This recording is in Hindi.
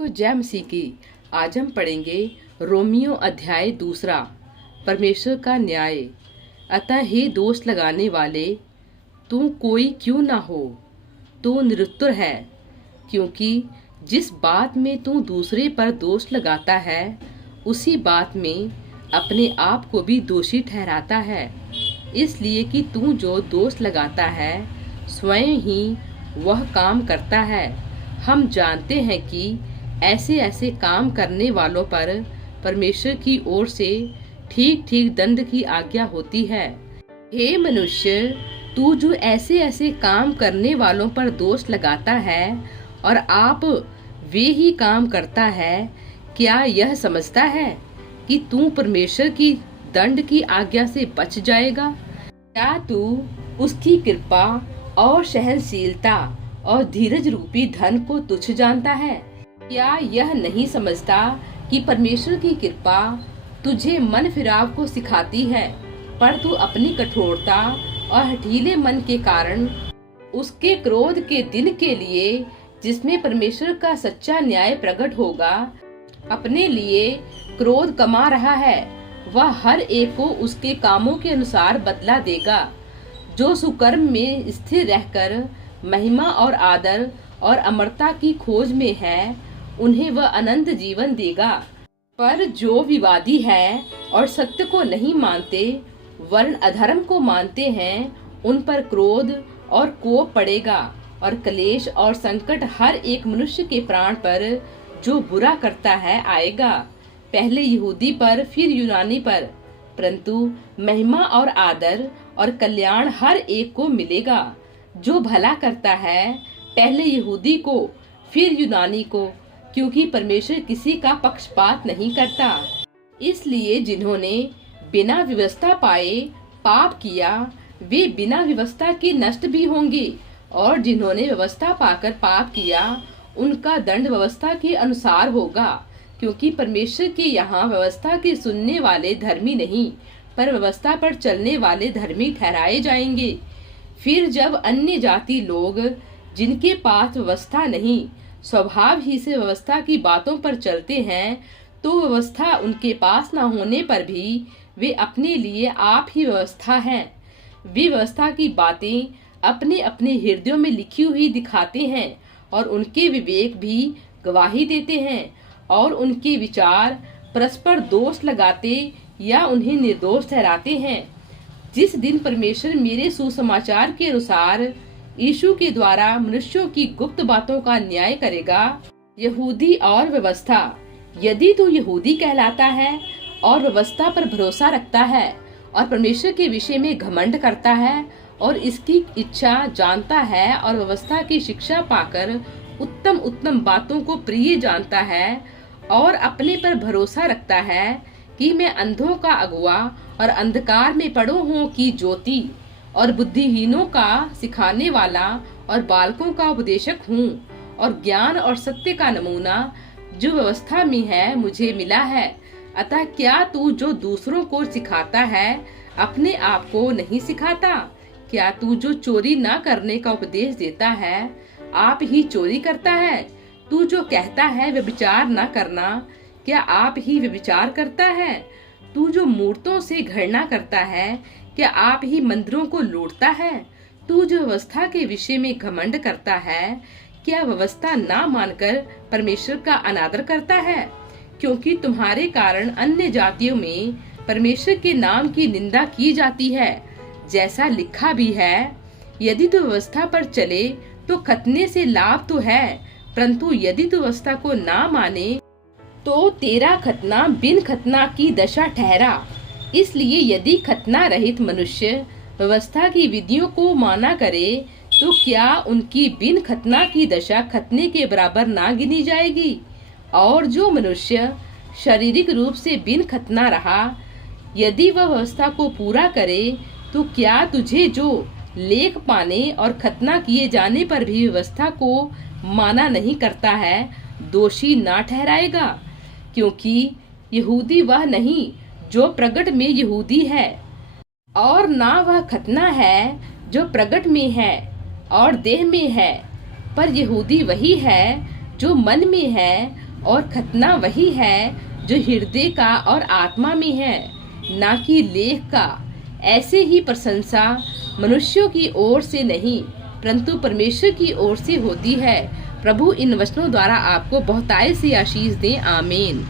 तो जय मसीह की। आज हम पढ़ेंगे रोमियो अध्याय 2, परमेश्वर का न्याय। अतः हे दोष लगाने वाले, तू कोई क्यों ना हो, तू निरुत्तर है, क्योंकि जिस बात में तू दूसरे पर दोष लगाता है उसी बात में अपने आप को भी दोषी ठहराता है। इसलिए कि तू जो दोष लगाता है स्वयं ही वह काम करता है। हम जानते हैं कि ऐसे ऐसे काम करने वालों पर परमेश्वर की ओर से ठीक ठीक दंड की आज्ञा होती है। हे मनुष्य, तू जो ऐसे ऐसे काम करने वालों पर दोष लगाता है और आप वे ही काम करता है, क्या यह समझता है कि तू परमेश्वर की दंड की आज्ञा से बच जाएगा? क्या तू उसकी कृपा और सहनशीलता और धीरज रूपी धन को तुच्छ जानता है? क्या यह नहीं समझता कि परमेश्वर की कृपा तुझे मन फिराव को सिखाती है, पर तू अपनी कठोरता और हठीले मन के कारण उसके क्रोध के दिन के लिए, जिसमें परमेश्वर का सच्चा न्याय प्रकट होगा, अपने लिए क्रोध कमा रहा है। वह हर एक को उसके कामों के अनुसार बदला देगा। जो सुकर्म में स्थिर रहकर महिमा और आदर और अमरता की खोज में है, उन्हें वह अनंत जीवन देगा। पर जो विवादी है और सत्य को नहीं मानते वरन अधर्म को मानते हैं, उन पर क्रोध और कोप पड़ेगा और क्लेश और संकट हर एक मनुष्य के प्राण पर जो बुरा करता है आएगा, पहले यहूदी पर फिर यूनानी पर। परंतु महिमा और आदर और कल्याण हर एक को मिलेगा जो भला करता है, पहले यहूदी को फिर यूनानी को, क्योंकि परमेश्वर किसी का पक्षपात नहीं करता। इसलिए जिन्होंने बिना व्यवस्था पाए पाप किया, वे बिना व्यवस्था के नष्ट भी होंगे, और जिन्होंने व्यवस्था पाकर पाप किया, उनका दंड व्यवस्था के अनुसार होगा। क्योंकि परमेश्वर के यहाँ व्यवस्था के सुनने वाले धर्मी नहीं, पर व्यवस्था पर चलने वाले धर्मी ठहराए जाएंगे। फिर जब अन्य जाति लोग, जिनके पास व्यवस्था नहीं, स्वभाव ही से व्यवस्था की बातों पर चलते हैं, तो व्यवस्था उनके पास न होने पर भी वे अपने लिए आप ही व्यवस्था हैं। वे व्यवस्था की बातें अपने अपने हृदयों में लिखी हुई दिखाते हैं, और उनके विवेक भी गवाही देते हैं, और उनके विचार परस्पर दोष लगाते या उन्हें निर्दोष ठहराते हैं। जिस दिन परमेश्वर मेरे सुसमाचार के अनुसार यीशु के द्वारा मनुष्यों की गुप्त बातों का न्याय करेगा, यहूदी और व्यवस्था, यदि तू यहूदी कहलाता है और व्यवस्था पर भरोसा रखता है और परमेश्वर के विषय में घमंड करता है और इसकी इच्छा जानता है और व्यवस्था की शिक्षा पाकर उत्तम उत्तम बातों को प्रिय जानता है और अपने पर भरोसा रखता है कि मैं अंधों का अगुआ और अंधकार में पड़ो हूँ की ज्योति और बुद्धिहीनों का सिखाने वाला और बालकों का उपदेशक हूँ, और ज्ञान और सत्य का नमूना जो व्यवस्था में है मुझे मिला है। अतः क्या तू जो दूसरों को सिखाता है अपने आप को नहीं सिखाता? क्या तू जो चोरी न करने का उपदेश देता है आप ही चोरी करता है? तू जो कहता है व्यभिचार न करना, क्या आप ही व्यभिचार करता है? तू जो मूर्तों से घृणा करता है, क्या आप ही मंदिरों को लूटता है? तू जो व्यवस्था के विषय में घमंड करता है, क्या व्यवस्था ना मानकर परमेश्वर का अनादर करता है? क्योंकि तुम्हारे कारण अन्य जातियों में परमेश्वर के नाम की निंदा की जाती है। जैसा लिखा भी है, यदि तू व्यवस्था पर चले तो खतने से लाभ तो है, परंतु यदि तू व्यवस्था को ना माने तो तेरा खतना बिन खतना की दशा ठहरा। इसलिए यदि खतना रहित मनुष्य व्यवस्था की विधियों को माना करे, तो क्या उनकी बिन खतना की दशा खतने के बराबर ना गिनी जाएगी? और जो मनुष्य शारीरिक रूप से बिन खतना रहा, यदि वह व्यवस्था को पूरा करे, तो क्या तुझे जो लेख पाने और खतना किए जाने पर भी व्यवस्था को माना नहीं करता है, दोषी ना ठहराएगा? क्योंकि यहूदी वह नहीं जो प्रगट में यहूदी है, और ना वह खतना है जो प्रगट में है और देह में है, पर यहूदी वही है जो मन में है, और खतना वही है जो हृदय का और आत्मा में है, ना कि लेख का। ऐसे ही प्रशंसा मनुष्यों की ओर से नहीं, परंतु परमेश्वर की ओर से होती है। प्रभु इन वचनों द्वारा आपको बहुतायत सी आशीष दें। आमीन।